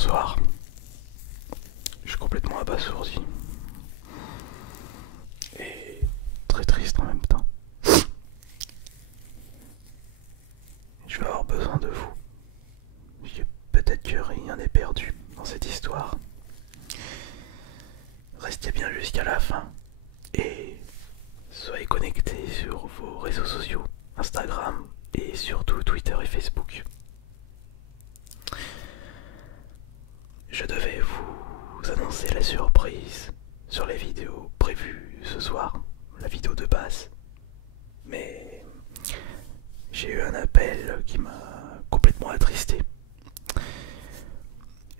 Bonsoir. Je suis complètement abasourdi et très triste en même temps. Je vais avoir besoin de vous. Peut-être que rien n'est perdu dans cette histoire. Restez bien jusqu'à la fin et soyez connectés sur vos réseaux sociaux, Instagram et surtout Twitter et Facebook. Je devais vous annoncer la surprise sur les vidéos prévues ce soir, la vidéo de base. Mais j'ai eu un appel qui m'a complètement attristé.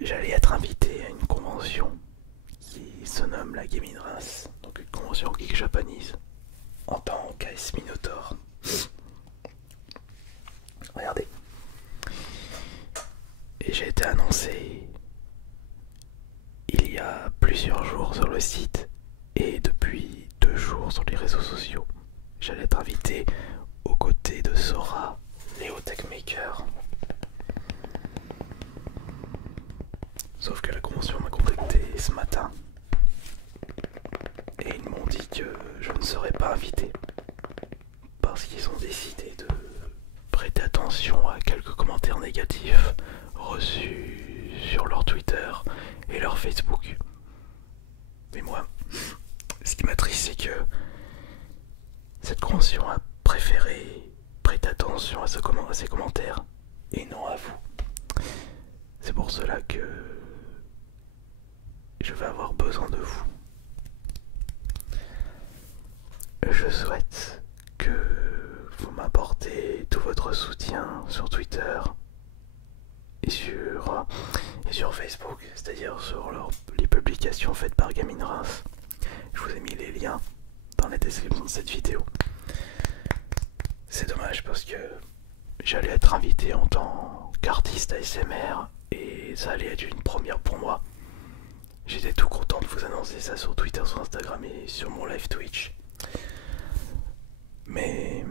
J'allais être invité à une convention qui se nomme la Gaming Race, donc une convention geek japonise, en tant qu'AS Minotaur. Regardez. Et j'ai été annoncé il y a plusieurs jours sur le site et depuis 2 jours sur les réseaux sociaux. J'allais être invité aux côtés de Sora, Léo Techmaker. Sauf que la convention m'a contacté ce matin et ils m'ont dit que je ne serais pas invité parce qu'ils ont décidé de prêter attention à quelques commentaires négatifs reçus sur leur Twitter et leur Facebook. Mais moi, ce qui m'attriste, c'est que cette convention a préféré prêter attention à ces commentaires et non à vous. C'est pour cela que je vais avoir besoin de vous. Je souhaite que vous m'apportez tout votre soutien sur Twitter et sur Facebook, c'est-à-dire sur les publications faites par Gaming Race. Je vous ai mis les liens dans la description de cette vidéo. C'est dommage parce que j'allais être invité en tant qu'artiste ASMR et ça allait être une première pour moi. J'étais tout content de vous annoncer ça sur Twitter, sur Instagram et sur mon live Twitch. Mais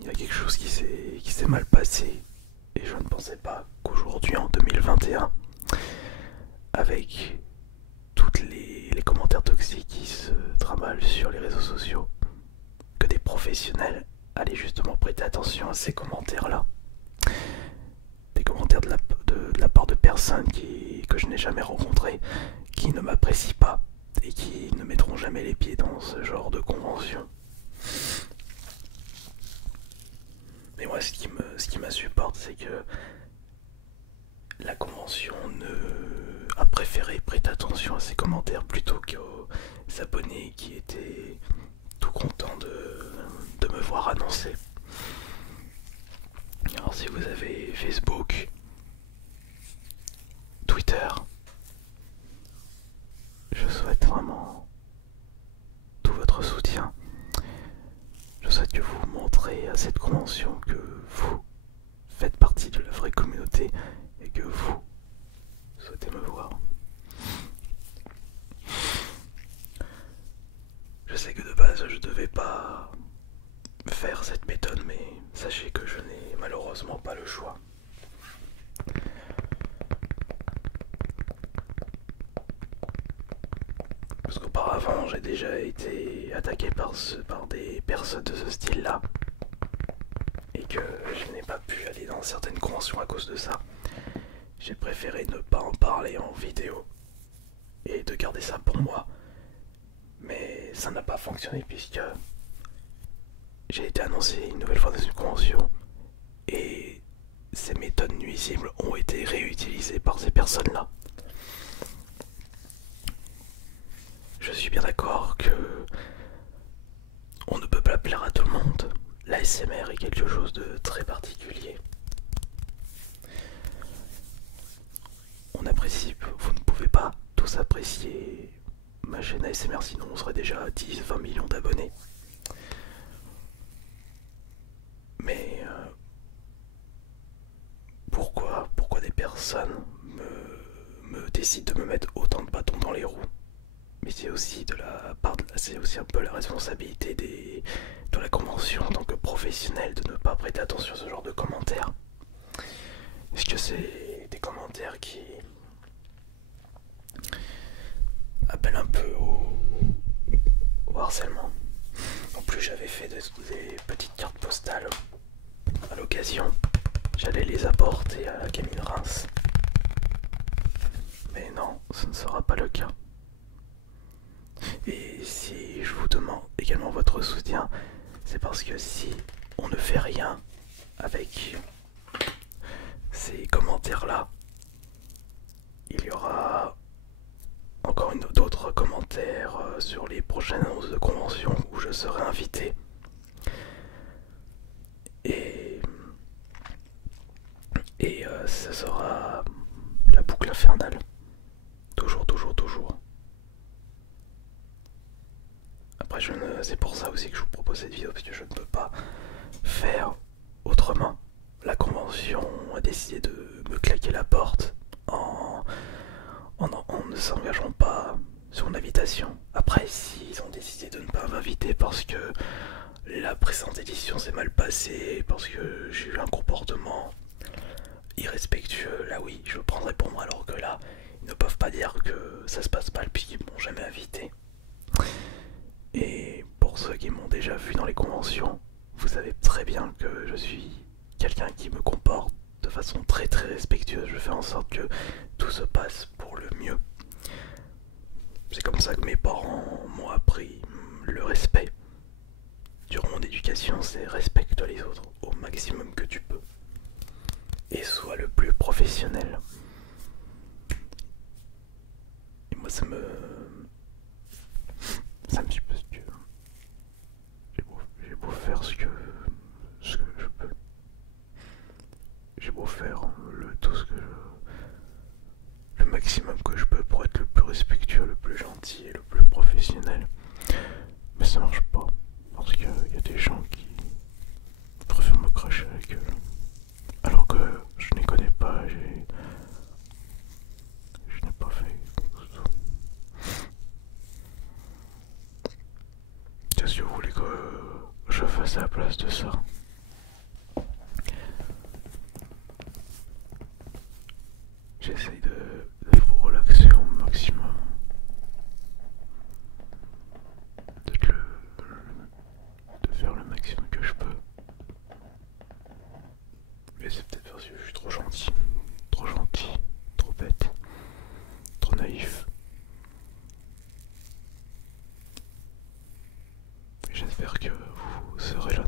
il y a quelque chose qui s'est mal passé et je ne pensais pas qu'aujourd'hui en 2021, avec toutes les commentaires toxiques qui se trimballent sur les réseaux sociaux, que des professionnels allaient justement prêter attention à ces commentaires-là. Des commentaires de la part de personnes que je n'ai jamais rencontrées, qui ne m'apprécient pas et qui ne mettront jamais les pieds dans ce genre de convention. Mais moi, ce qui m'insupporte, c'est que la convention a préféré prêter attention à ces commentaires plutôt qu'aux abonnés qui étaient tout contents de me voir annoncer. Alors si vous avez Facebook, Twitter, je souhaite vraiment tout votre soutien. Je souhaite que vous montrez à cette convention que vous faites partie de la vraie communauté et que vous souhaitez me voir. Je sais que de base je devais pas faire cette méthode, mais sachez que je n'ai malheureusement pas le choix. Parce qu'auparavant j'ai déjà été attaqué par des personnes de ce style là et que je n'ai pas pu aller dans certaines conventions à cause de ça. J'ai préféré ne pas en parler en vidéo et de garder ça pour moi, mais ça n'a pas fonctionné puisque j'ai été annoncé une nouvelle fois dans une convention et ces méthodes nuisibles ont été réutilisées par ces personnes-là. Je suis bien d'accord que on ne peut pas plaire à tout le monde. L'ASMR est quelque chose de très particulier. On apprécie, vous ne pouvez pas tous apprécier ma chaîne ASMR, sinon on serait déjà à 10-20 millions d'abonnés. Mais pourquoi des personnes me décident de me mettre autant de bâtons dans les roues? Mais c'est aussi c'est aussi un peu la responsabilité de la convention en tant que professionnel de ne pas prêter attention à ce genre de commentaires. Est-ce que c'est des commentaires qui appellent un peu au harcèlement? En plus, j'avais fait des petites cartes postales à l'occasion. J'allais les apporter à la gamine Reims. Mais non, ce ne sera pas le cas. Et si je vous demande également votre soutien, c'est parce que si on ne fait rien avec ces commentaires-là, il y aura encore d'autres commentaires sur les prochaines annonces de convention où je serai invité. Et, ce sera la boucle infernale. Toujours, toujours, toujours. Après, c'est pour ça aussi que je vous propose cette vidéo, parce que je ne peux pas faire autrement. La convention a décidé de me claquer la porte en ne s'engageant pas sur une invitation. Après, s'ils ont décidé de ne pas m'inviter parce que la précédente édition s'est mal passée, parce que j'ai eu un comportement irrespectueux, là oui, je le prendrai pour moi, alors que là, ils ne peuvent pas dire que ça se passe mal puisqu'ils m'ont jamais invité. Et pour ceux qui m'ont déjà vu dans les conventions, vous savez très bien que je suis quelqu'un qui me comporte de façon très très respectueuse. Je fais en sorte que tout se passe pour le mieux. C'est comme ça que mes parents m'ont appris le respect. Durant mon éducation, c'est respecte les autres au maximum que tu peux. Et sois le plus professionnel. Et moi ça me suit parce que j'ai beau faire ce que je peux. J'ai beau faire le maximum que je peux pour être le plus respectueux, le plus gentil et le plus professionnel. Mais ça marche pas. Parce qu'il y a des gens qui préfèrent me cracher à la gueule. Alors que je ne les connais pas, je n'ai pas fait quelque chose. Qu'est-ce que vous voulez que je fasse à la place de ça? J'essaye de vous relaxer au maximum. De faire le maximum que je peux. Mais c'est peut-être parce que je suis trop gentil, trop bête, trop naïf. J'espère que vous serez là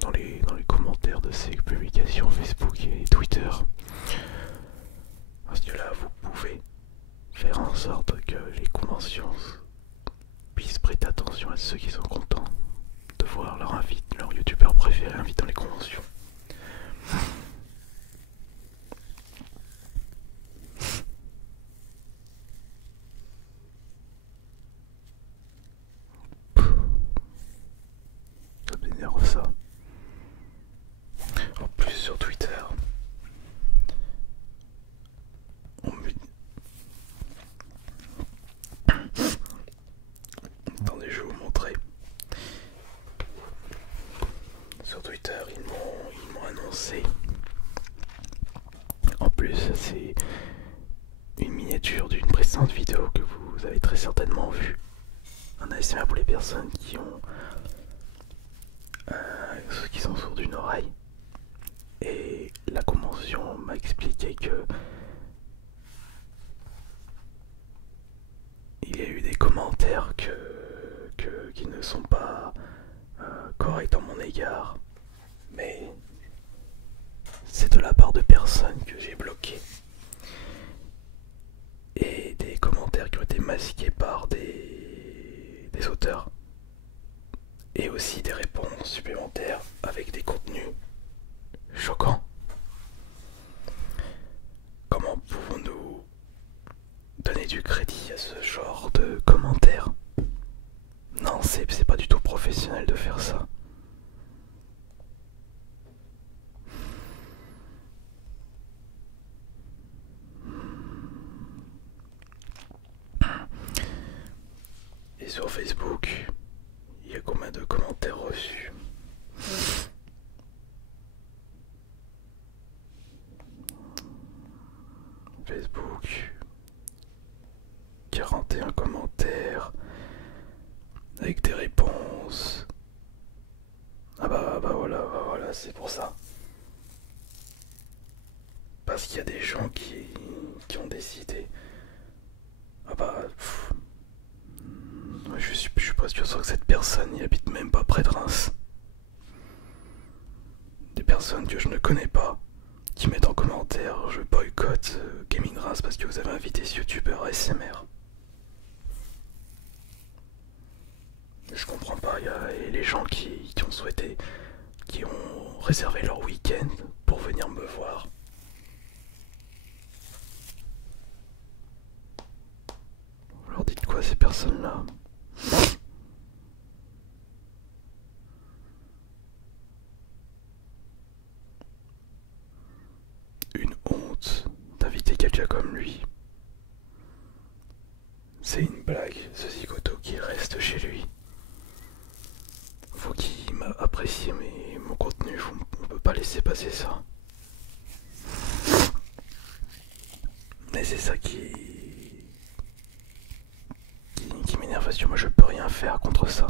dans les commentaires de ces publications Facebook et Twitter. Parce que là, vous pouvez faire en sorte que les conventions puissent prêter attention à ceux qui sont contents de voir leur youtubeur préféré invité dans les conventions. Ça m'énerve ça. En plus sur Twitter, on me dit... Attendez, je vais vous montrer. Sur Twitter, ils m'ont annoncé. En plus, c'est une miniature d'une précédente vidéo que vous avez très certainement vue. Un ASMR pour les personnes qui sont sourdes d'une oreille. Et la convention m'a expliqué que il y a eu des commentaires qui ne sont pas corrects à mon égard, mais c'est de la part de personnes que j'ai bloquées. Et des commentaires qui ont été masqués par des auteurs. Et aussi des réponses supplémentaires avec des contenus choquants. Comment pouvons-nous donner du crédit à ce genre de commentaires? Non, c'est pas du tout professionnel de faire ça. Et sur Facebook, il y a combien de commentaires reçus? Facebook. 41 commentaires. Avec des réponses. Ah bah voilà, c'est pour ça. Parce qu'il y a des gens qui ont décidé. Ah bah... je suis presque sûr que cette personne n'y habite même pas près de Reims. Des personnes que je ne connais pas qui mettent en commentaire je boycotte Gaming Reims parce que vous avez invité ce youtubeur ASMR. Je comprends pas, il y a les gens qui ont souhaité, qui ont réservé leur week-end pour venir me voir. Vous leur dites quoi ces personnes-là? Une honte d'inviter quelqu'un comme lui. C'est une blague, ce zigoto qui reste chez lui. Faut qu'il m'apprécie mon contenu, on peut pas laisser passer ça. Mais c'est ça qui m'énerve parce que moi je peux rien faire contre ça.